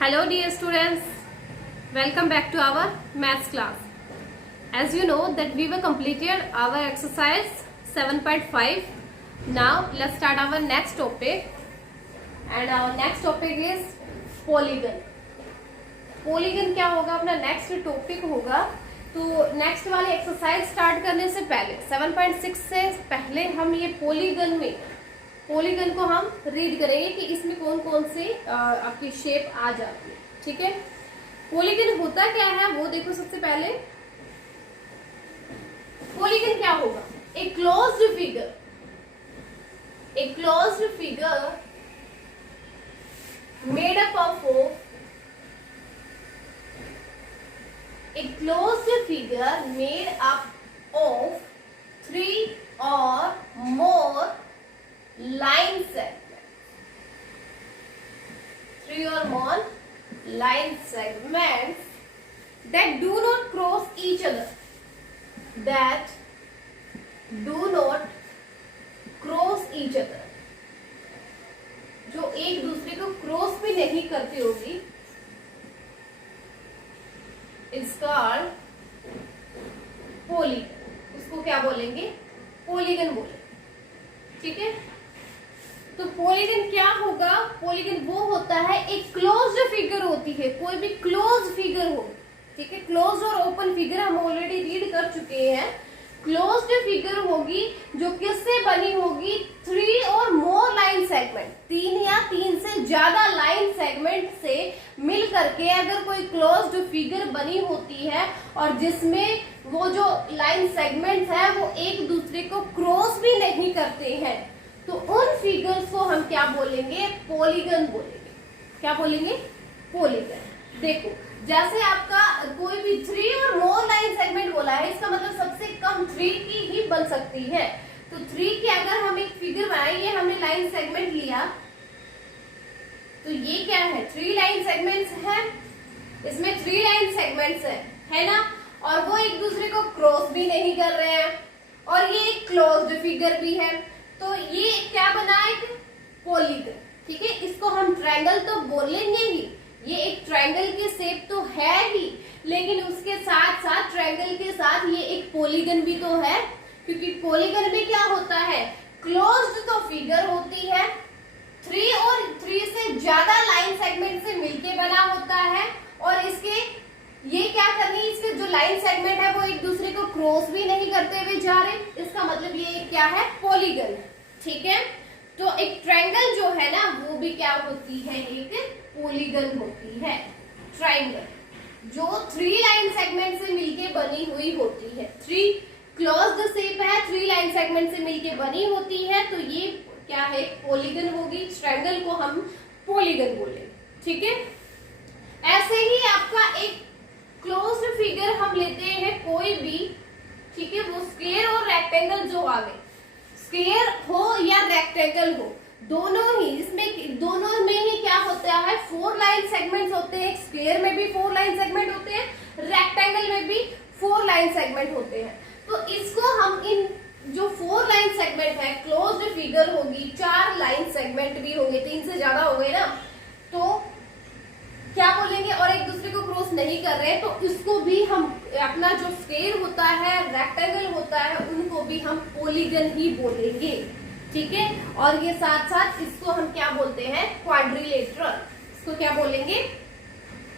Hello dear students, welcome back to our maths class. As you know that we were completed our exercise 7.5. Now let's start our next topic and our next topic is polygon. Polygon क्या होगा अपना next topic होगा. तो next वाली exercise start करने से पहले 7.6 से पहले हम ये पॉलीगन को हम रीड करेंगे कि इसमें कौन कौन से आपकी शेप आ जाती है. ठीक है, पॉलीगन होता क्या है वो देखो. सबसे पहले पॉलीगन क्या होगा? A closed figure made up of three or more line segments that do not cross each other, जो एक दूसरे को क्रॉस भी नहीं करती होगी, इट्स कॉल्ड पॉलीगन. उसको क्या बोलेंगे? पॉलीगन बोलेंगे. ठीक है, तो पॉलीगन क्या होगा? पॉलीगन वो होता है एक क्लोज्ड फिगर होती है, कोई भी क्लोज फिगर हो. ठीक है, क्लोज्ड और ओपन फिगर हम ऑलरेडी रीड कर चुके हैं. क्लोज्ड फिगर होगी जो किससे बनी होगी? 3 और मोर लाइन सेगमेंट, 3 या 3 से ज्यादा लाइन सेगमेंट से मिल करके अगर कोई क्लोज्ड फिगर बनी होती है और जिसमें वो जो लाइन सेगमेंट्स है वो एक दूसरे को क्रॉस भी नहीं करते हैं, तो उन फिगर्स को हम क्या बोलेंगे? पॉलीगन बोलेंगे. क्या बोलेंगे? पॉलीगन. देखो, जैसे आपका कोई भी 3 और मोर लाइन सेगमेंट बोला है, इसका मतलब सबसे कम 3 की ही बन सकती है. तो 3 की अगर हम एक फिगर बनाए, ये हमने लाइन सेगमेंट लिया, तो ये क्या है? 3 लाइन सेगमेंट्स है. इसमें 3 लाइन सेगमेंट्स है ना, और वो एक दूसरे को क्रॉस भी नहीं कर रहे हैं, और ये एक क्लोज्ड फिगर भी है. तो ये क्या बना? एक पॉलीगन. ठीक है, इसको हम ट्रायंगल तो बोलेंगे ही, ये एक ट्रायंगल की शेप तो है ही, लेकिन उसके साथ साथ ट्रायंगल के साथ ये एक पॉलीगन भी तो है, क्योंकि पॉलीगन में क्या होता है? क्लोज्ड तो फिगर होती है, 3 और 3 से ज्यादा लाइन सेगमेंट से मिलके बना होता है, और इसके ये क्या करनी, इसके जो लाइन सेगमेंट है वो एक दूसरे को क्रॉस भी नहीं करते हुए जा रहे. इसका मतलब ये क्या है? पॉलीगन. ठीक है, तो एक ट्रायंगल जो है ना वो भी क्या होती है? एक पॉलीगन होती है. ट्रायंगल जो 3 लाइन सेगमेंट से मिलके बनी हुई होती है, 3 क्लोज्ड शेप है, 3 लाइन सेगमेंट से मिलके बनी होती है, तो ये क्या है? पॉलीगन होगी. ट्रायंगल को हम पॉलीगन बोले. ठीक है, ऐसे ही आपका एक क्लोज्ड फिगर हम लेते हैं कोई भी. ठीक है, वो स्क्वायर और रेक्टेंगल जो आ गए, स्क्वायर हो या रेक्टेंगल हो, दोनों ही इसमें दोनों में ही क्या होता है? 4 लाइन सेगमेंट्स होते हैं. स्क्वायर में भी 4 लाइन सेगमेंट होते हैं, रेक्टेंगल में भी 4 लाइन सेगमेंट होते हैं. तो इसको हम इन जो 4 लाइन सेगमेंट है, क्लोज्ड फिगर होगी, 4 लाइन सेगमेंट भी होंगे, 3 से ज्यादा हो गए ना, तो क्या बोलेंगे? और एक दूसरे को क्रॉस नहीं कर रहे, तो इसको भी हम अपना जो स्क्वायर होता है, रेक्टेंगल होता है, उनको भी हम पॉलीगन ही बोलेंगे. ठीक है, और ये साथ साथ इसको हम क्या बोलते हैं? क्वाड्रिलेटरल. इसको क्या बोलेंगे?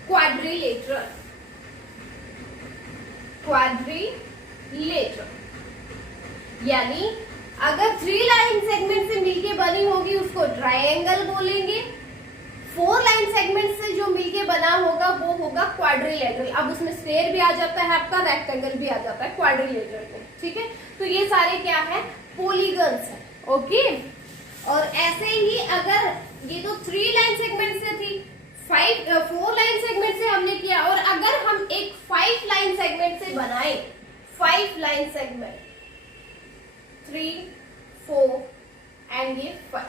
क्वाड्रिलेटरल. यानी अगर 3 लाइन सेगमेंट से मिलके बनी होगी उसको ट्रायंगल बोलेंगे, 4 लाइन सेगमेंट से जो मिलके बना होगा वो होगा क्वाड्रिलेटरल. अब उसमें स्क्वायर भी आ जाता है आपका, रेक्टेंगल भी आ जाता है क्वाड्रिलेटरल में. ठीक है, तो ये सारे क्या है? पॉलीगन्स है. ओके, और ऐसे ही अगर ये तो 3 लाइन सेगमेंट से थी, 4 लाइन सेगमेंट से हमने किया, और अगर हम एक 5 लाइन सेगमेंट से बनाए, 5 लाइन सेगमेंट, 3, 4 एंड ये 5.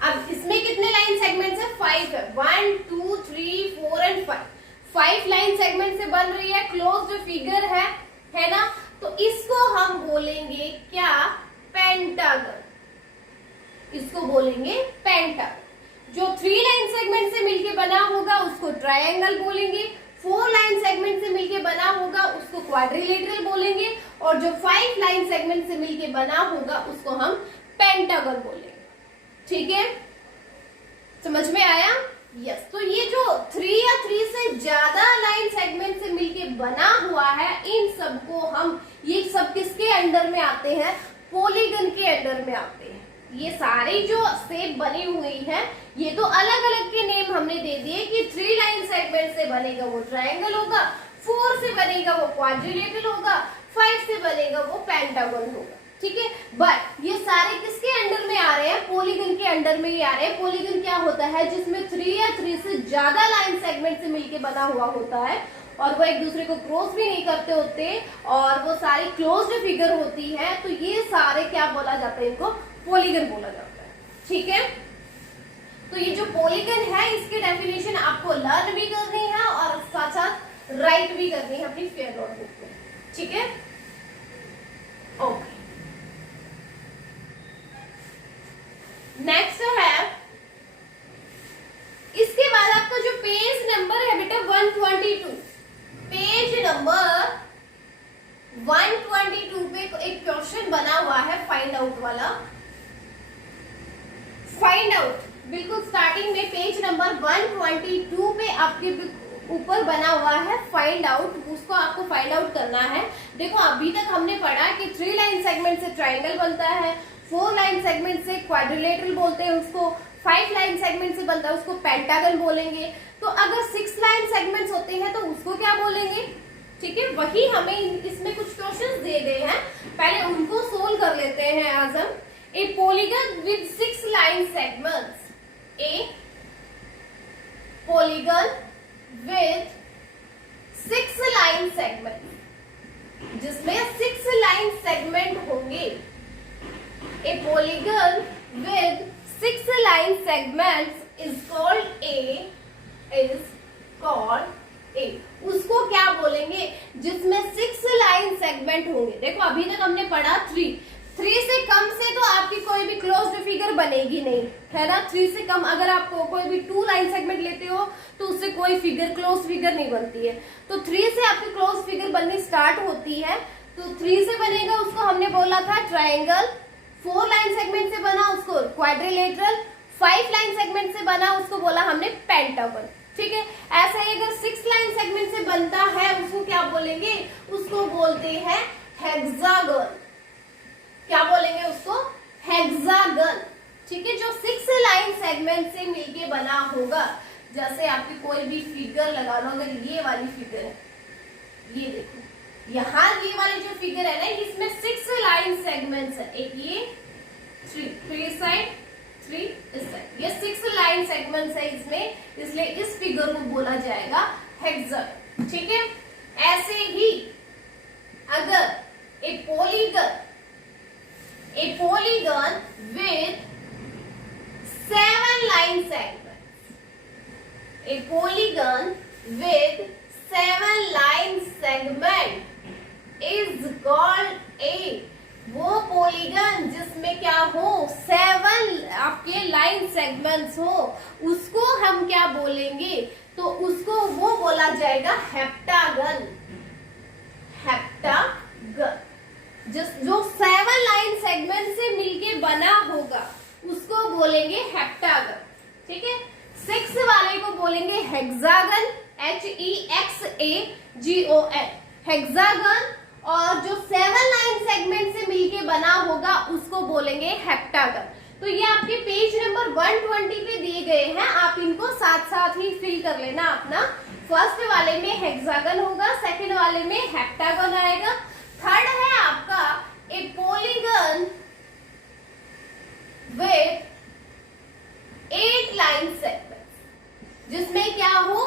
अब इसमें कितने लाइन सेगमेंट्स है? 5 है. 1, 2, 3, 4 एंड 5. 5 लाइन सेगमेंट से बन रही है, क्लोज्ड फिगर है ना, तो इसको हम बोलेंगे क्या? पेंटागन. इसको बोलेंगे पेंटागन. जो 3 लाइन सेगमेंट से मिलके बना होगा उसको ट्रायंगल बोलेंगे, 4 लाइन सेगमेंट से मिलके बना होगा उसको क्वाड्रिलेटरल बोलेंगे, और जो 5 लाइन सेगमेंट से मिलके बना होगा उसको हम पेंटागन बोलेंगे। ठीक है, समझ में आया? यस। तो ये जो 3 या 3 से ज्यादा लाइन सेगमेंट से मिलके बना हुआ है, इन सबको हम, ये सब किसके अंडर में आते हैं? पॉलीगन के अंडर में आते हैं। ये सारी जो शेप बनी हुई है, ये तो अलग अलग के नेम हमने दे दिए कि 3 लाइन सेगमेंट से बनेगा वो ट्रायंगल होगा, 4 से बनेगा वो क्वाड्रिलेटरल होगा, 5 से बनेगा वो पेंटागन होगा। ठीक है, बट ये सारे किसके अंडर में आ रहे हैं? पॉलीगन के अंडर में ही आ रहे हैं। पॉलीगन क्या होता है? जिसमें 3 या 3 से ज्यादा लाइन सेगमेंट से मिलके बना हुआ होता है और वो एक दूसरे को क्रॉस भी नहीं करते होते और वो सारी क्लोज्ड फिगर होती है, तो ये सारे क्या बोला जाता है? इनको पॉलीगन बोला जाता है। ठीक है, तो ये जो पॉलीगन है इसकी डेफिनेशन आपको लर्न भी करनी है और साथ साथ राइट भी करनी है अपनी फेयर नोटबुक में। ठीक है, ओके। नेक्स्ट है, इसके बाद आपका जो पेज नंबर है बेटा 122, पेज नंबर 122 पे एक क्वेश्चन बना हुआ है फाइंड आउट वाला। फाइंड आउट बिल्कुल स्टार्टिंग में पेज नंबर 122 पे आपके ऊपर बना हुआ है फाइंड आउट, उसको आपको फाइंड आउट करना है। देखो अभी तक हमने पढ़ा कि 3 लाइन सेगमेंट से ट्रायंगल बनता है, 4 लाइन सेगमेंट से क्वाड्रिलेटरल बोलते हैं उसको, 5 लाइन सेगमेंट से बनता है उसको पेंटागन बोलेंगे। तो अगर 6 लाइन सेगमेंट्स होते हैं तो उसको क्या बोलेंगे? ठीक है, वही हमें इसमें कुछ क्वेश्चंस दे गए हैं, पहले उनको सोल्व कर लेते हैं आज हम। ए polygon with 6 line segments, A polygon with 6 line segment, जिसमें 6 लाइन सेगमेंट होंगे। A polygon with 6 line segments is called A। उसको क्या बोलेंगे? जिसमें 6 लाइन सेगमेंट होंगे। देखो अभी तक हमने पढ़ा 3 से कम से तो आपकी कोई भी क्लोज्ड फिगर बनेगी नहीं, है ना? 3 से कम अगर आप कोई भी 2 लाइन सेगमेंट लेते हो तो उससे कोई फिगर क्लोज फिगर नहीं बनती है। तो 3 से आपकी क्लोज फिगर बननी स्टार्ट होती है। तो 3 से बनेगा उसको हमने बोला था ट्रायंगल, 4 लाइन सेगमेंट से बना उसको क्वाड्रिलेटरल, 5 लाइन सेगमेंट से बना उसको बोला हमने पेंटागन। ठीक है, ऐसा ही अगर 6 लाइन सेगमेंट से बनता है उसको क्या बोलेंगे? उसको बोलते हैं हेक्सागन। क्या बोलेंगे उसको? हेक्सागन। ठीक है, जो 6 लाइन सेगमेंट से मिलके बना होगा, जैसे आपकी कोई भी फिगर लगा लो, अगर ये वाली फिगर है, ये देखो यहाँ ये वाली जो फिगर है ना, इसमें 6 लाइन सेगमेंट्स है, एक ये 3 इस साइड, 3 इस साइड, ये 6 लाइन सेगमेंट्स है इसमें, इसलिए इस फिगर को बोला जाएगा हेक्सागन। ठीक है, ऐसे ही अगर ए polygon with 7 line segments, A polygon with 7 line segment is called a. वो पॉलीगन जिसमें क्या हो? 7 आपके लाइन सेगमेंट्स हो, उसको हम क्या बोलेंगे? तो उसको वो बोला जाएगा हेप्टागन। हेप्टागन जो 7 लाइन सेगमेंट से मिलके बना होगा उसको बोलेंगे हेप्टागन। ठीक है, 6 वाले को बोलेंगे हेक्सागन, HEXAGON, हेक्सागन, और जो 7 लाइन सेगमेंट से मिलके बना होगा उसको बोलेंगे हेप्टागन। तो ये आपके पेज नंबर 120 पे दिए गए हैं, आप इनको साथ साथ ही फिल कर लेना अपना। फर्स्ट वाले में हेक्सागन होगा, सेकंड वाले में हेप्टागन आएगा, थर्ड है आपका ए पॉलीगन विद 8 लाइन सेगमेंट्स, जिसमें क्या हो?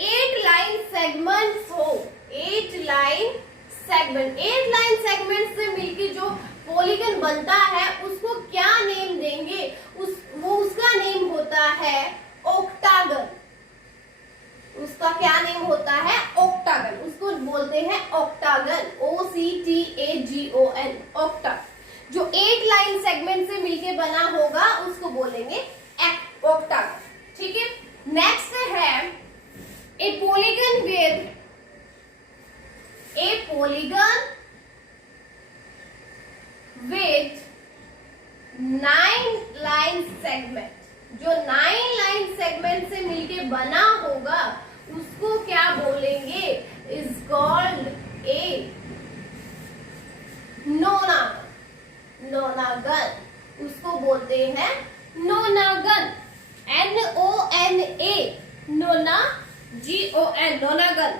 8 लाइन सेगमेंट्स हो, 8 लाइन सेगमेंट। 8 लाइन सेगमेंट से मिलके जो पॉलीगन बनता है उसको क्या नेम देंगे? उसका नेम होता है ऑक्टागन। उसका क्या नेम होता है? ऑक्टागन। उसको बोलते हैं ऑक्टागन, OCTAGON, ऑक्टा। जो 8 लाइन सेगमेंट से मिलके बना होगा उसको बोलेंगे ऑक्टागन। सेगमेंट, जो 9 लाइन सेगमेंट से मिलके बना होगा उसको क्या बोलेंगे, इज कॉल्ड ए नोनागन। नोनागन, उसको बोलते हैं नोनागन, NONA, नोना, GON, नोनागन।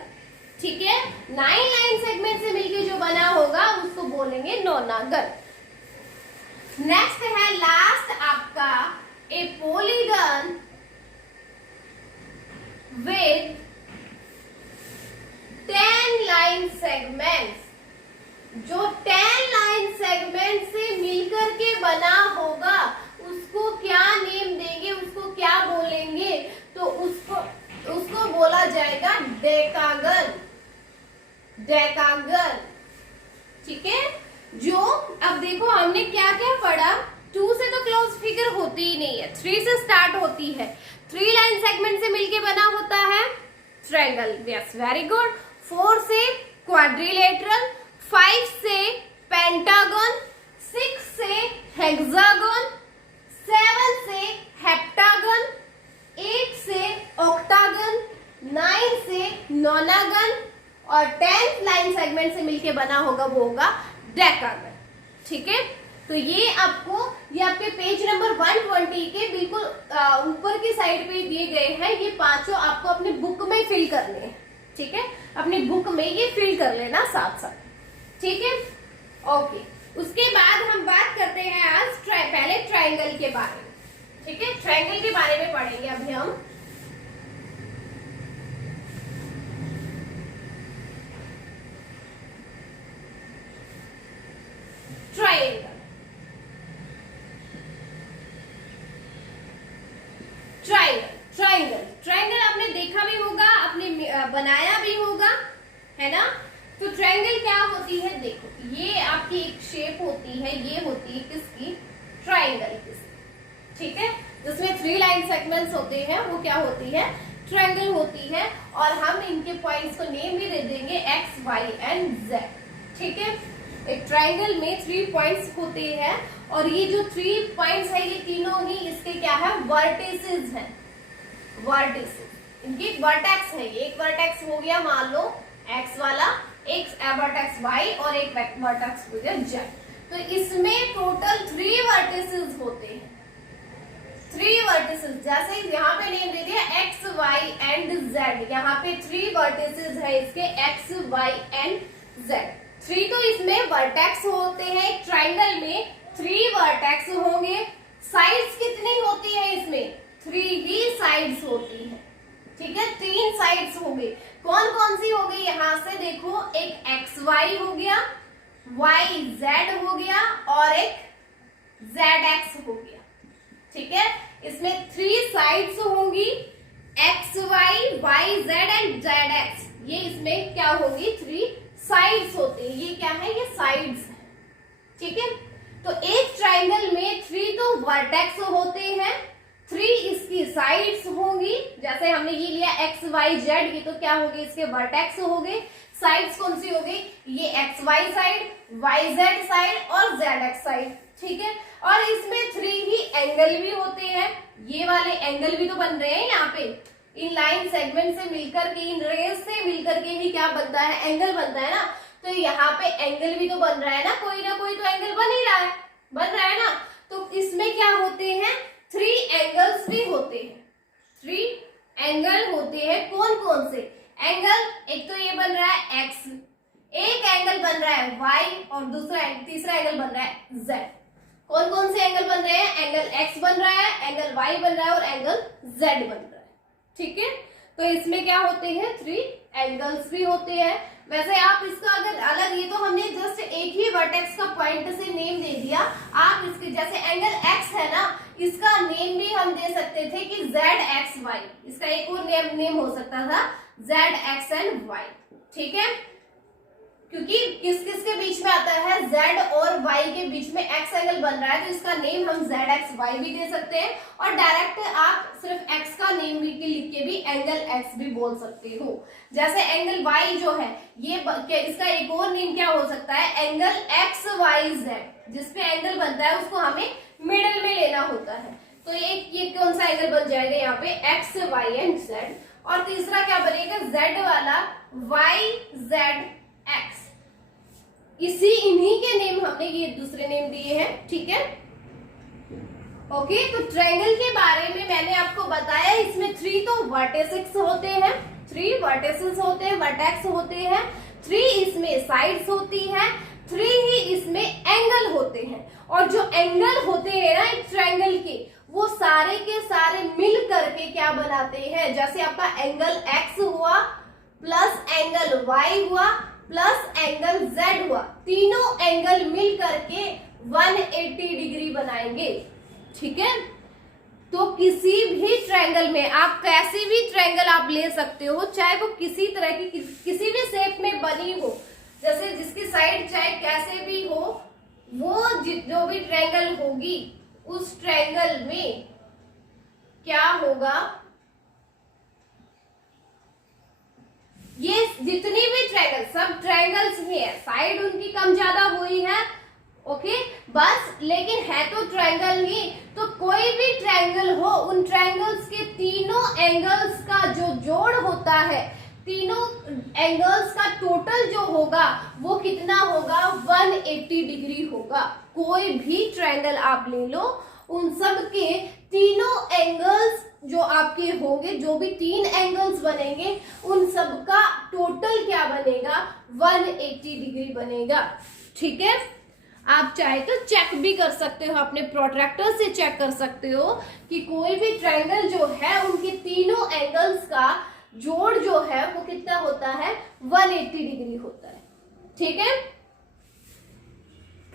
ठीक है, 9 लाइन सेगमेंट से मिलके जो बना होगा उसको बोलेंगे नोनागन। नेक्स्ट है लास्ट आपका ए पॉलीगन विद 10 लाइन सेगमेंट्स। जो 10 लाइन सेगमेंट से मिलकर के बना होगा उसको क्या नेम देंगे, उसको क्या बोलेंगे, तो उसको बोला जाएगा डेकागन। डेकागन, ठीक है। जो अब देखो हमने क्या क्या पढ़ा, 2 से तो क्लोज फिगर होती ही नहीं है, 3 से स्टार्ट होती है। 3 लाइन सेगमेंट से मिलके बना होता है ट्रायंगल, यस वेरी गुड। 4 से क्वाड्रिलेटरल, 5 से पेंटागन, 6 से हेक्सागन, 7 से हेप्टागन, 8 से ऑक्टागन, 9 से नोनागन, और 10th लाइन सेगमेंट से मिलके बना होगा वो होगा डेकागन। ठीक है, तो ये आपके पेज नंबर 120 के बिल्कुल ऊपर की साइड पे दिए गए हैं। ये पांचों आपको अपनी बुक में फिल करने हैं। ठीक है, अपनी बुक में ये फिल कर लेना साथ साथ। ठीक है, ओके। उसके बाद हम बात करते हैं आज पहले ट्रायंगल के बारे में। ठीक है, ट्रायंगल के बारे में पढ़ेंगे अभी हम। ट्रायंगल, ट्रायंगल, ट्रायंगल, ट्रायंगल आपने देखा भी होगा, आपने बनाया भी होगा, है ना। तो ट्रायंगल क्या होती है, देखो ये आपकी एक शेप होती है, ये होती है किसकी, ट्रायंगल की। ठीक है, जिसमें 3 लाइन सेगमेंट्स होते हैं वो क्या होती है, ट्रायंगल होती है। और हम इनके पॉइंट्स को नेम भी दे देंगे X, Y एंड Z। ठीक है, एक ट्रायंगल में 3 पॉइंट्स होते हैं, और ये जो 3 पॉइंट्स है ये तीनों ही इसके क्या है, वर्टिसेस हैं। वर्टिसेस, इनकी वर्टेक्स है। ये एक वर्टेक्स हो गया मान लो X वाला, एक वर्टेक्स Y और एक वर्टेक्स हो गया Z। तो इसमें टोटल 3 वर्टिसेस होते हैं। 3 वर्टिसेस, जैसे यहाँ पे नेम दे दिया X, Y एंड Z। यहाँ पे 3 वर्टिसेस है इसके X, Y एंड Z। 3 तो इसमें वर्टेक्स होते हैं। एक ट्रायंगल में 3 वर्टेक्स होंगे। साइड्स कितनी होती है इसमें, 3 ही साइड्स होती है। ठीक है, 3 साइड्स हो गई। कौन कौन सी हो गई, यहां से देखो, एक XY हो गया, YZ हो गया, और एक ZX हो गया। ठीक है, इसमें 3 साइड्स होंगी, XY, YZ एंड ZX। ये इसमें क्या होगी, 3 साइड्स होते हैं। ये क्या है, ये साइड्स है। ठीक है, तो एक ट्रायंगल में 3 तो वर्टेक्स होते हैं, 3 इसकी साइड्स होंगी। जैसे हमने ये लिया XYZ, ये तो क्या हो गए, इसके वर्टेक्स हो गए। साइड्स कौन सी हो गई, ये XY साइड, YZ साइड और ZX साइड। ठीक है, और इसमें 3 ही एंगल भी होते हैं। ये वाले एंगल भी तो बन रहे हैं यहाँ पे, इन लाइन सेगमेंट से मिलकर के, इन रेज से मिलकर के ही क्या बनता है, एंगल बनता है ना। तो यहाँ पे एंगल भी तो बन रहा है ना कोई तो एंगल बन ही रहा है, बन रहा है ना। तो इसमें क्या होते हैं, 3 एंगल्स भी होते हैं। 3 एंगल होते हैं। कौन कौन से एंगल, एक तो ये बन रहा है X, एक एंगल बन रहा है Y, और तीसरा एंगल बन रहा है Z। कौन कौन से एंगल बन रहे हैं, एंगल X बन रहा है, एंगल Y बन रहा है, और एंगल Z बन रहा है। ठीक है, तो इसमें क्या होते हैं, 3 एंगल्स भी होते हैं। वैसे आप इसका अगर अलग, ये तो हमने जस्ट एक ही वर्टेक्स का पॉइंट से नेम दे दिया। आप इसके जैसे एंगल X है ना, इसका नेम भी हम दे सकते थे कि ZXY। इसका एक और नेम हो सकता था ZX एंड Y। ठीक है, क्योंकि किस किस के बीच में आता है, Z और Y के बीच में X एंगल बन रहा है, तो इसका नेम हम ZXY भी दे सकते हैं। और डायरेक्ट आप सिर्फ X का नेम भी लिख के भी एंगल X भी बोल सकते हो। जैसे एंगल Y जो है, ये इसका एक और नेम क्या हो सकता है, एंगल XYZ। जिसपे एंगल बनता है उसको हमें मिडल में लेना होता है। तो ये कौन सा एंगल बन जाएगा यहाँ पे, एक्स वाई एंड जेड, और तीसरा क्या बनेगा, जेड वाला वाई जेड एक्स। इन्हीं के नेम हमने ये दूसरे नेम दिए हैं, ठीक है। ओके, तो ट्रायंगल के बारे में मैंने आपको बताया, इसमें 3 तो वर्टेक्स होते हैं, 3 वर्टेक्स होते हैं, वर्टेक्स होते हैं, 3 इसमें साइड्स होती है, 3 ही इसमें एंगल होते हैं। और जो एंगल होते हैं ना एक ट्रायंगल के, वो सारे के सारे मिल करके क्या बनाते हैं, जैसे आपका एंगल एक्स हुआ प्लस एंगल वाई हुआ प्लस एंगल जेड हुआ, तीनों एंगल मिल करके 180 डिग्री बनाएंगे, ठीक है। तो किसी भी ट्रायंगल में आप कैसी भी ट्रायंगल आप ले सकते हो, चाहे वो किसी तरह की किसी भी शेप में बनी हो, जैसे जिसकी साइड चाहे कैसे भी हो, वो जो भी ट्रायंगल होगी उस ट्रायंगल में क्या होगा, ये जितनी भी ट्रायंगल, सब ट्रायंगल्स ही है, साइड उनकी कम ज्यादा हुई है, ओके बस, लेकिन है तो ट्रायंगल ही। तो कोई भी ट्रायंगल हो, उन ट्रायंगल्स के तीनों एंगल्स का जो जोड़ होता है, तीनों एंगल्स का टोटल जो होगा वो कितना होगा, 180 डिग्री होगा। कोई भी ट्रायंगल आप ले लो, उन सब के तीनों एंगल्स जो आपके होंगे, जो भी 3 एंगल्स बनेंगे, उन सब का टोटल क्या बनेगा, 180 डिग्री बनेगा, ठीक है। आप चाहे तो चेक भी कर सकते हो, अपने प्रोट्रैक्टर से चेक कर सकते हो कि कोई भी ट्रायंगल जो है उनके तीनों एंगल्स का जोड़ जो है वो कितना होता है, 180 डिग्री होता है, ठीक है।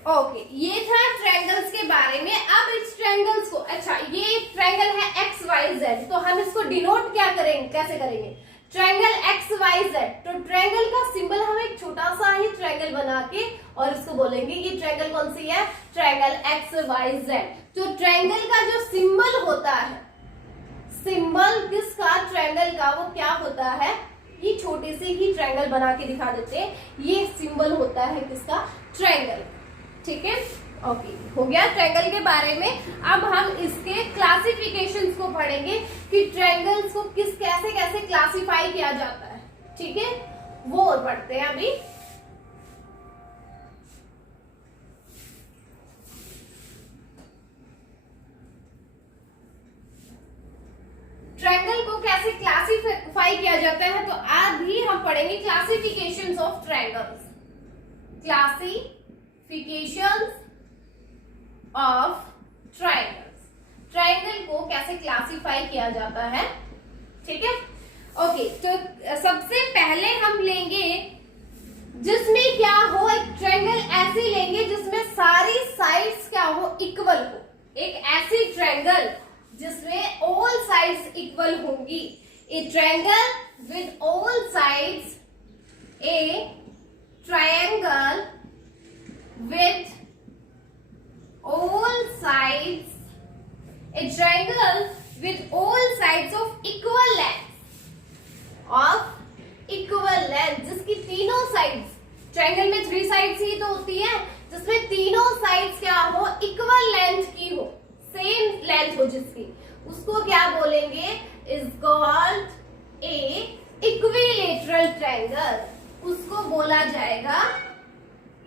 ओके, ये था ट्रायंगल्स के बारे में। अब इस ट्रायंगल्स को, अच्छा ये एक ट्रायंगल है एक्स वाई जेड, तो हम इसको डिनोट क्या करेंगे, कैसे करेंगे, ट्रायंगल एक्स वाई जेड। तो ट्रायंगल का सिंबल हम एक छोटा सा ही ट्रायंगल बना के और इसको बोलेंगे ये ट्रायंगल कौन सी है, ट्रायंगल एक्स वाई जेड। तो ट्रायंगल का जो सिंबल होता है, सिंबल किसका, ट्रायंगल का, वो क्या होता है, ये छोटे से ही ट्रायंगल बना के दिखा देते हैं, ये सिंबल होता है किसका, ट्रायंगल, ठीक है। ओके, हो गया ट्रायंगल के बारे में। अब हम इसके क्लासिफिकेशंस को पढ़ेंगे कि ट्रायंगल्स को कैसे कैसे क्लासिफाई किया जाता है, ठीक है, वो और पढ़ते हैं अभी। ट्रायंगल को कैसे क्लासिफाई किया जाता है, तो आज भी हम पढ़ेंगे classifications of triangles, classifications of triangles, triangle को कैसे क्लासिफाई किया जाता है, ठीक है। ओके, तो सबसे पहले हम लेंगे जिसमें क्या हो, एक ट्रायंगल ऐसे लेंगे जिसमें सारी साइड्स क्या हो, इक्वल हो, एक ऐसी ट्रायंगल जिसमें ऑल साइड्स इक्वल होंगी, ए triangle with all sides, A triangle with all sides, a triangle with all sides of equal length, जिसकी तीनों साइड्स, ट्रायंगल में 3 साइड्स ही तो होती है, जिसमें तीनों साइड्स क्या हो, इक्वल लेंथ की हो, सेम लेंथ हो जिसकी, उसको क्या बोलेंगे, is called a equilateral triangle, उसको बोला जाएगा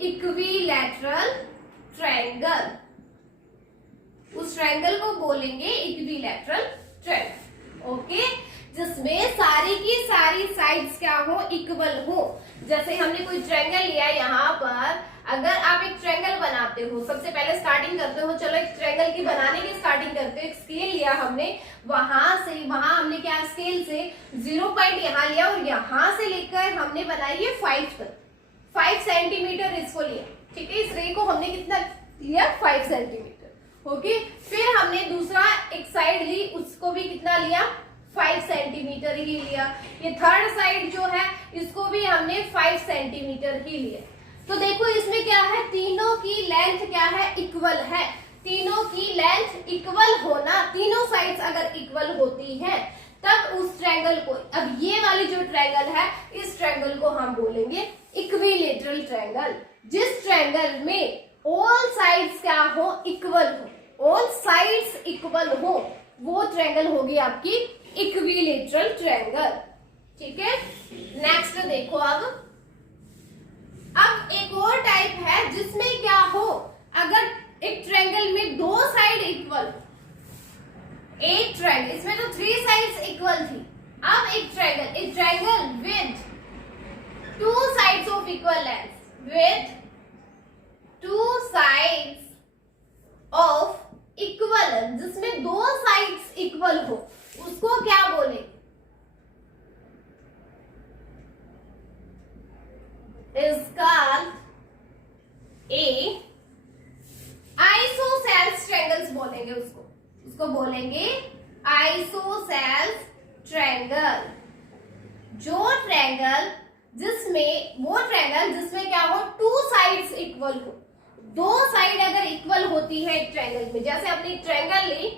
इक्विलैटरल ट्रायंगल, उस ट्रायंगल को बोलेंगे इक्विलैटरल ट्रायंगल, ओके, जिसमें सारी की सारी साइड्स क्या हो, इक्वल हो। जैसे हमने कोई ट्रायंगल लिया, यहाँ पर अगर आप एक ट्रायंगल बनाते हो, सबसे पहले स्टार्टिंग करते हो, चलो एक ट्रायंगल की बनाने की स्टार्टिंग करते हो, एक स्केल लिया हमने, वहां से वहां हमने क्या, स्केल से 0 पॉइंट यहाँ लिया और यहाँ से लेकर हमने बनाई है 5 तक, 5 सेंटीमीटर इसको लिया, ठीक है, इस रे को हमने कितना लिया, 5 सेंटीमीटर, ओके। फिर हमने दूसरा एक साइड ली, उसको भी कितना लिया, 5 सेंटीमीटर ही लिया। ये थर्ड साइड जो है इसको भी हमने 5 सेंटीमीटर ही लिया। तो देखो इसमें क्या है, तीनों की लेंथ क्या है, इक्वल है, तीनों की लेंथ इक्वल होना, तीनों साइड्स अगर इक्वल होती है तब उस ट्रायंगल को, अब ये वाली जो ट्रायंगल है, इस ट्रायंगल को हम बोलेंगे इक्विलैटरल ट्रायंगल, जिस ट्रायंगल में ऑल साइड्स क्या हो, इक्वल हो, ऑल साइड्स इक्वल हो, वो ट्रायंगल होगी आपकी इक्विलेटरल ट्रायंगल। ठीक है, नेक्स्ट देखो अब एक और टाइप है जिसमें क्या हो, अगर एक ट्रायंगल में दो साइड इक्वल, एक ट्रायंगल इसमें तो 3 साइड्स इक्वल थी, अब एक triangle with 2 sides of equal length, with 2 sides of equal length, जिसमें 2 साइड्स इक्वल हो, उसको क्या बोले, is called a isosceles triangles बोलेंगे उसको बोलेंगे isosceles triangle। जो ट्रायंगल जिसमें क्या हो, 2 साइड्स इक्वल हो, 2 साइड अगर इक्वल होती है एक ट्रायंगल में, जैसे आपने एक ट्रायंगल ली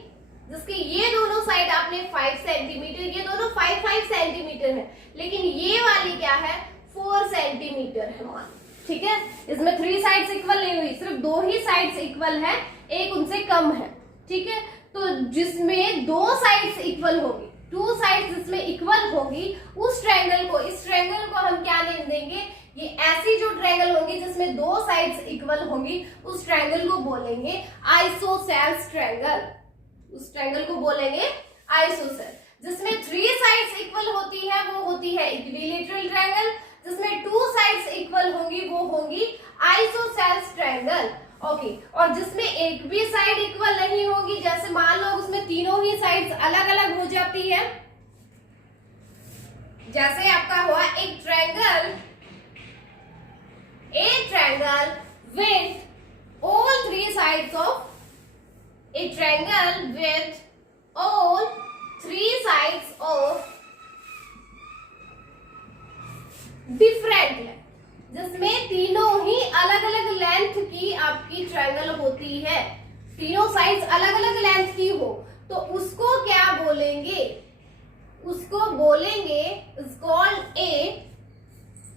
जिसके ये दोनों साइड आपने 5 सेंटीमीटर, ये दोनों 5 सेंटीमीटर है, लेकिन ये वाली क्या है 4 सेंटीमीटर है मान, ठीक है। इसमें 3 साइड्स इक्वल नहीं हुई, सिर्फ 2 ही साइड्स इक्वल है, एक उनसे कम है, ठीक है। तो जिसमें 2 साइड्स इक्वल होगी, 2 साइड्स जिसमें इक्वल होगी, उस ट्रायंगल को, इस ट्रायंगल को हम क्या नेम देंगे, ये ऐसी जो ट्रायंगल होगी जिसमें 2 साइड्स इक्वल होंगी, उस ट्रायंगल को बोलेंगे आइसोसेल्स ट्रायंगल। उस ट्रायंगल को बोलेंगे आइसोसेल। जिसमें 3 साइड्स इक्वल होती है वो होती है इक्विलेटरल ट्रायंगल, जिसमें 2 साइड्स इक्वल होंगी वो होंगी आइसोसेल्स ट्रायंगल। ओके, और जिसमें एक भी साइड इक्वल नहीं होगी, जैसे मान लो उसमें तीनों ही साइड्स अलग अलग हो जाती है, जैसे आपका हुआ एक triangle with all 3 sides of a triangle with all 3 sides of different length, जिसमें तीनों ही अलग अलग लेंथ की आपकी ट्रायंगल होती है, तीनों साइड्स अलग अलग लेंथ की हो, तो उसको क्या बोलेंगे, उसको बोलेंगे is called a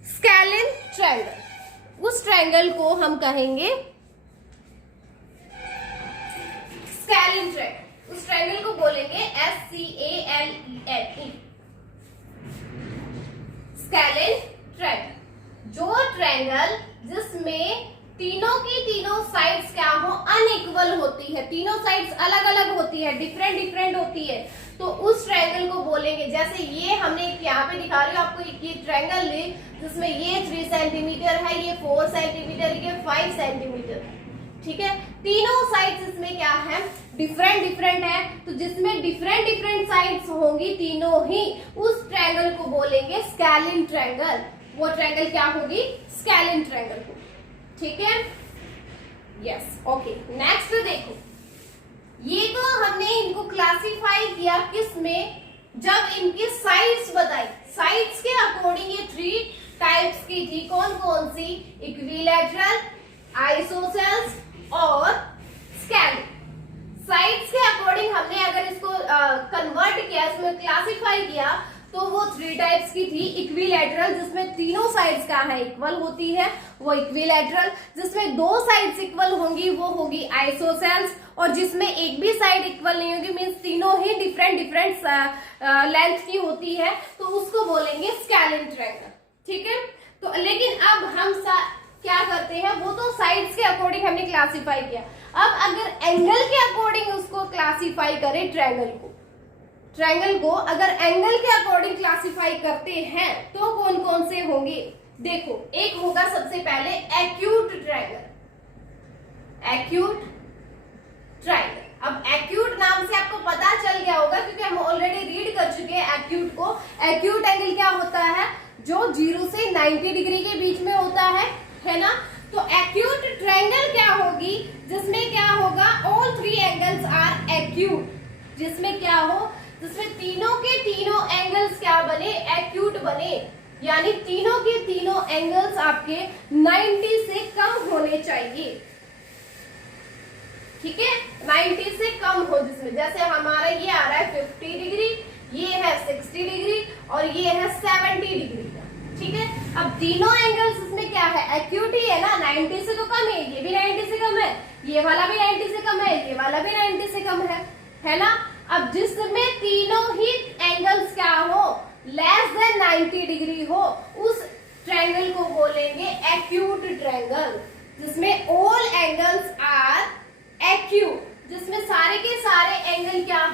scalene triangle. उस ट्रायंगल को हम कहेंगे स्केलिन ट्रायंगल। उस ट्रायंगल को बोलेंगे SCALENE, स्केलिन ट्रायंगल। जो ट्रायंगल जिसमें तीनों की तीनों साइड्स क्या हो, अनइक्वल होती है, तीनों साइड्स अलग अलग होती है, डिफरेंट होती है, तो उस ट्रायंगल को बोलेंगे, जैसे ये हमने यहाँ पे दिखा रही हूँ आपको, ये ट्रायंगल ले जिसमें ये 3 सेंटीमीटर है, ये 4 सेंटीमीटर, ये 5 सेंटीमीटर है, ठीक है। तीनों साइड्स इसमें क्या है, डिफरेंट है, तो जिसमें डिफरेंट साइड्स होंगी तीनों ही, उस ट्रायंगल को बोलेंगे स्केलिन ट्रायंगल। वो ट्रायंगल क्या होगी, स्केलिन ट्रायंगल होगी, ठीक है। Yes, okay. नेक्स्ट देखो, ये तो हमने इनको क्लासिफाई किया किसमें, जब इनकी साइड्स बताई, साइड्स के अकॉर्डिंग ये 3 टाइप्स की थी, कौन कौन सी, इक्विलैटरल, आइसोसेल्स और स्केलिन। साइड्स के अकॉर्डिंग हमने अगर इसको कन्वर्ट किया, इसमें क्लासिफाई किया, तो वो 3 टाइप्स की थी। इक्विलैटरल जिसमें तीनों साइड्स क्या है, इक्वल होती है, वो इक्विलैटरल। जिसमें 2 साइड्स इक्वल होंगी वो होगी आइसोसेल्स, और जिसमें एक भी साइड इक्वल नहीं होगी, मींस तीनों ही डिफरेंट लेंथ की होती है, तो उसको बोलेंगे स्केलिन ट्रायंगल, ठीक है। तो लेकिन अब हम क्या करते हैं, वो तो साइड्स के अकॉर्डिंग हमने क्लासिफाई किया, अब अगर एंगल के अकॉर्डिंग उसको क्लासिफाई करें, ट्रायंगल को अगर एंगल के अकॉर्डिंग क्लासिफाई करते हैं तो कौन कौन से होंगे, देखो, एक होगा सबसे पहले एक्यूट ट्रायंगल। एक्यूट ट्रायंगल, अब एक्यूट नाम से आपको पता चल गया होगा क्योंकि हम ऑलरेडी रीड कर चुके हैं एक्यूट को। एक्यूट एंगल क्या होता है, जो 0 से 90 डिग्री के बीच में होता है ना। तो एक्यूट ट्रायंगल क्या होगी, जिसमें क्या होगा, ऑल 3 एंगल्स आर एक्यूट, जिसमें क्या हो, जिसमें तीनों के तीनों एंगल्स क्या बने, एक्यूट बने, यानी तीनों के तीनों एंगल्स आपके 90 से कम होने चाहिए, ठीक है, 90 से कम हो, जिसमें जैसे हमारा ये आ रहा है 50 डिग्री, ये है 60 डिग्री और ये है 70 डिग्री का, ठीक है। अब तीनों एंगल्स इसमें क्या है, एक्यूट ही है ना, 90 से तो कम है, ये भी 90 से कम है, ये वाला भी 90 से कम है, ये वाला भी 90 से कम है ना। अब जिसमें तीनों ही एंगल्स क्या हो, लेस देन 90 डिग्री हो, उस ट्रायंगल को बोलेंगे एक्यूट ट्रायंगल, जिसमें ऑल एंगल्स आर एक्यूट, जिसमें सारे के सारे एंगल क्या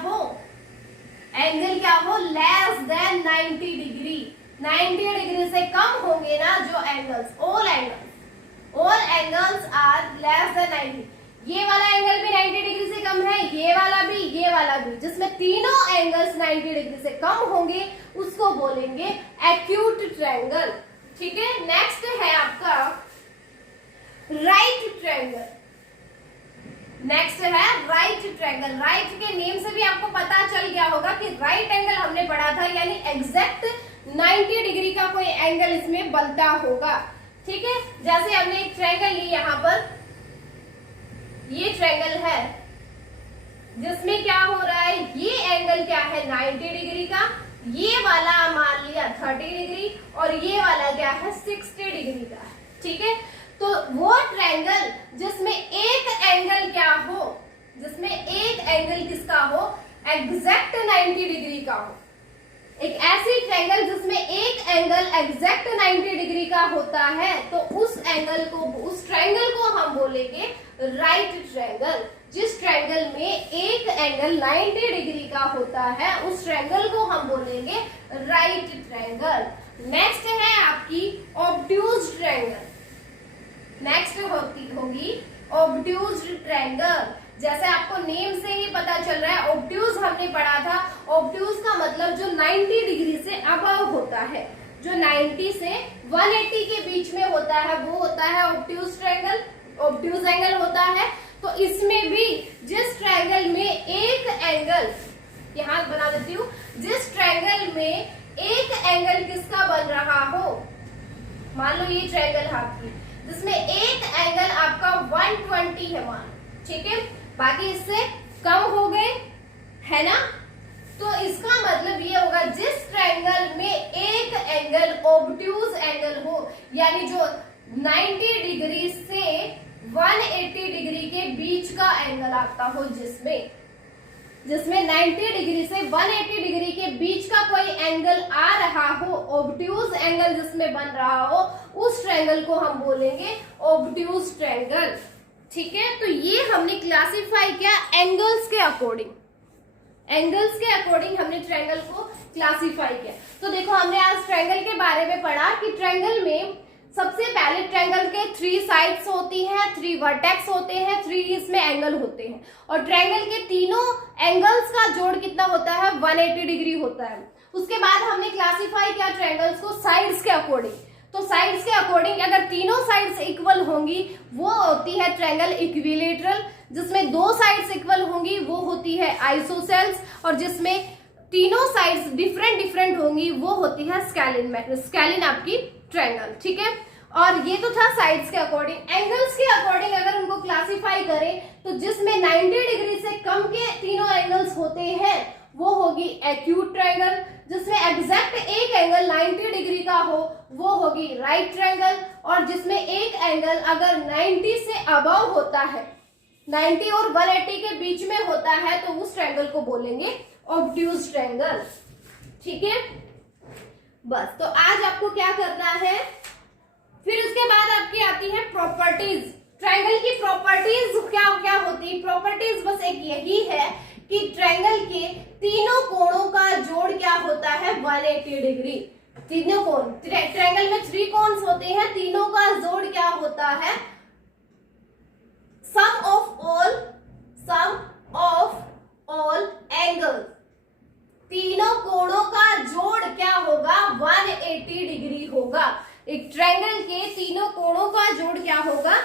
हो, लेस देन 90 डिग्री। 90 डिग्री से कम होंगे ना जो angles, all angles are less than 90। ये वाला एंगल भी 90 डिग्री से कम है, ये वाला भी, जिसमें तीनों एंगल्स 90 डिग्री से कम होंगे उसको बोलेंगे एक्यूट ट्रायंगल। ठीक है, नेक्स्ट है आपका राइट ट्रायंगल। राइट के नेम से भी आपको पता चल गया होगा कि राइट एंगल हमने पढ़ा था, यानी एग्जैक्ट 90 डिग्री का कोई एंगल इसमें बनता होगा। ठीक है, जैसे हमने एक ट्रायंगल ली, यहाँ पर ये ट्रायंगल है जिसमें क्या हो रहा है, ये एंगल क्या है 90 डिग्री का, ये वाला मान लिया 30 डिग्री और ये वाला क्या है 60 डिग्री का। ठीक है, तो वो ट्रायंगल जिसमें एक एंगल क्या हो, किसका हो, एग्जैक्ट 90 डिग्री का हो, एक ऐसी ट्रायंगल जिसमें एक एंगल एग्जैक्ट 90 डिग्री का होता है, तो उस ट्रायंगल को हम बोलेंगे राइट ट्रायंगल। जिस ट्रायंगल में एक एंगल 90 डिग्री का होता है उस ट्रायंगल को हम बोलेंगे राइट ट्रायंगल। नेक्स्ट है आपकी ऑब्ट्यूज ट्रायंगल। नेक्स्ट होगी ऑब्ट्यूज ट्रायंगल। जैसे आपको नेम से ही पता चल रहा है, ऑब्ट्यूज हमने पढ़ा था। ऑब्ट्यूज का मतलब जो 90 डिग्री से अबव होता है, जो 90 से 180 के बीच में होता है, वो होता है ऑब्ट्यूज ट्रायंगल, ऑब्ट्यूज एंगल होता है। तो इसमें भी जिस ट्रायंगल में एक एंगल, यहां बना देती हूं, जिस ट्रायंगल में एक एंगल किसका बन रहा हो, मान लो ये ट्रायंगल है आपकी, जिसमें एक एंगल आपका 120 है मान, ठीक है, बाकी इससे कम हो गए, है ना। तो इसका मतलब ये होगा जिस ट्रायंगल में एक एंगल ऑब्ट्यूज एंगल हो, यानी जो 90 डिग्री से 180 डिग्री के बीच का एंगल आता हो, जिसमें 90 डिग्री से 180 डिग्री के बीच का कोई एंगल आ रहा हो, ऑब्ट्यूज एंगल जिसमें बन रहा हो, उस ट्रायंगल को हम बोलेंगे ऑब्ट्यूज ट्रायंगल। ठीक है, तो ये हमने क्लासिफाई किया एंगल्स के अकॉर्डिंग, हमने ट्रायंगल को क्लासिफाई किया। तो देखो हमने आज ट्रायंगल के बारे में पढ़ा कि ट्रायंगल में सबसे पहले ट्रायंगल के 3 साइड्स होती हैं, 3 वर्टेक्स होते हैं, 3 इसमें एंगल होते हैं, और ट्रायंगल के तीनों एंगल्स का जोड़ कितना होता है, 180 डिग्री होता है। उसके बाद हमने क्लासिफाई किया ट्रायंगल्स को साइड्स के अकॉर्डिंग। तो साइड्स के अकॉर्डिंग अगर तीनों साइड्स इक्वल होंगी वो होती है ट्रायंगल इक्विलेटरल, जिसमें 2 साइड्स इक्वल होंगी वो होती है आइसोसेल्स, और जिसमें तीनों साइड्स डिफरेंट होंगी वो होती है स्केलिन आपकी ट्रायंगल। ठीक है, और ये तो था साइड्स के अकॉर्डिंग। एंगल्स के अकॉर्डिंग अगर उनको क्लासिफाई करें तो जिसमें 90 डिग्री से कम के तीनों एंगल्स होते हैं वो होगी एक्यूट ट्रायंगल, जिसमें एग्जैक्ट एक एंगल 90 डिग्री का हो वो होगी राइट ट्रायंगल, और जिसमें एक एंगल अगर 90 से अबव होता है, 90 और 180 के बीच में होता है, तो उस ट्रायंगल को बोलेंगे ऑब्ट्यूज ट्रायंगल। ठीक है, बस तो आज आपको क्या करना है, फिर उसके बाद आपकी आती है प्रॉपर्टीज। ट्रायंगल की प्रॉपर्टीज क्या होती है, प्रॉपर्टीज बस एक यही है कि ट्रायंगल के तीनों कोणों का जोड़ क्या होता है, 180 डिग्री। तीनों कोण, ट्रायंगल में 3 कोन्स होते हैं, तीनों का जोड़ क्या होता है, सम ऑफ ऑल एंगल्स। तीनों कोणों का जोड़ क्या होगा, 180 डिग्री होगा। एक ट्रायंगल के तीनों कोणों का जोड़ क्या होगा,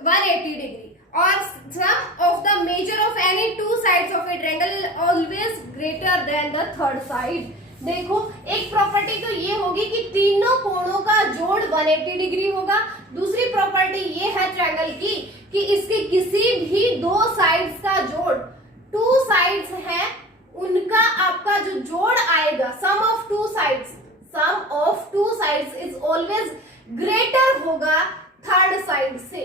180 डिग्री। और sum of the measure of any 2 sides of a triangle always greater than the third side. देखो एक प्रॉपर्टी तो ये होगी कि तीनों कोणों का जोड़ 180 डिग्री होगा। दूसरी प्रॉपर्टी ये है ट्रायंगल की कि इसके किसी भी 2 साइड्स का जोड़, 2 साइड्स हैं उनका आपका जो जोड़ आएगा, sum of two sides is always greater होगा थर्ड साइड से।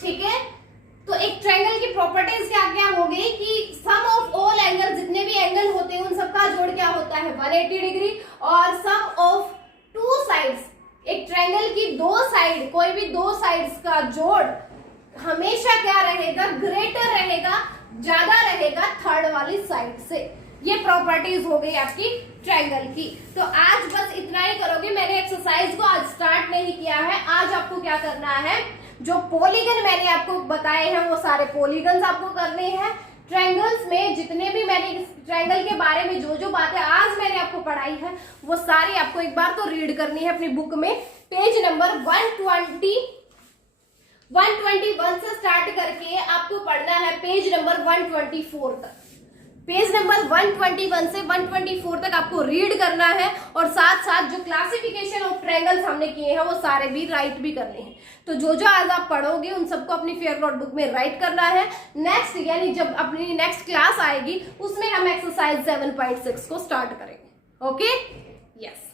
ठीक है, तो एक ट्रायंगल की प्रॉपर्टीज क्या क्या हो गई कि सम ऑफ ऑल 80 डिग्री और सम ऑफ टू साइड्स, एक ट्रायंगल की दो साइड, कोई भी दो साइड्स का जोड़ हमेशा क्या रहेगा, ग्रेटर रहेगा, ज्यादा रहेगा थर्ड वाली साइड से। ये प्रॉपर्टीज हो गई आपकी ट्रायंगल की। तो आज बस इतना ही करोगे, मैंने एक्सरसाइज को आज स्टार्ट नहीं किया है। आज आपको क्या करना है, जो पॉलीगन मैंने आपको बताए हैं वो सारे पॉलीगन्स आपको करने हैं। ट्रायंगल्स में जितने भी मैंने ट्रायंगल के बारे में जो जो बातें आज मैंने आपको पढ़ाई है वो सारी आपको एक बार तो रीड करनी है अपनी बुक में। पेज नंबर 121 से स्टार्ट करके आपको पढ़ना है पेज नंबर 124 तक। पेज नंबर 121 से 124 तक आपको रीड करना है और साथ साथ जो क्लासिफिकेशन ऑफ ट्रायंगल्स हमने किए हैं वो सारे भी राइट भी करने हैं। तो जो जो आज आप पढ़ोगे उन सबको अपनी फेयर नोटबुक में राइट करना है। नेक्स्ट यानी जब अपनी नेक्स्ट क्लास आएगी उसमें हम एक्सरसाइज 7.6 को स्टार्ट करेंगे। Okay, yes.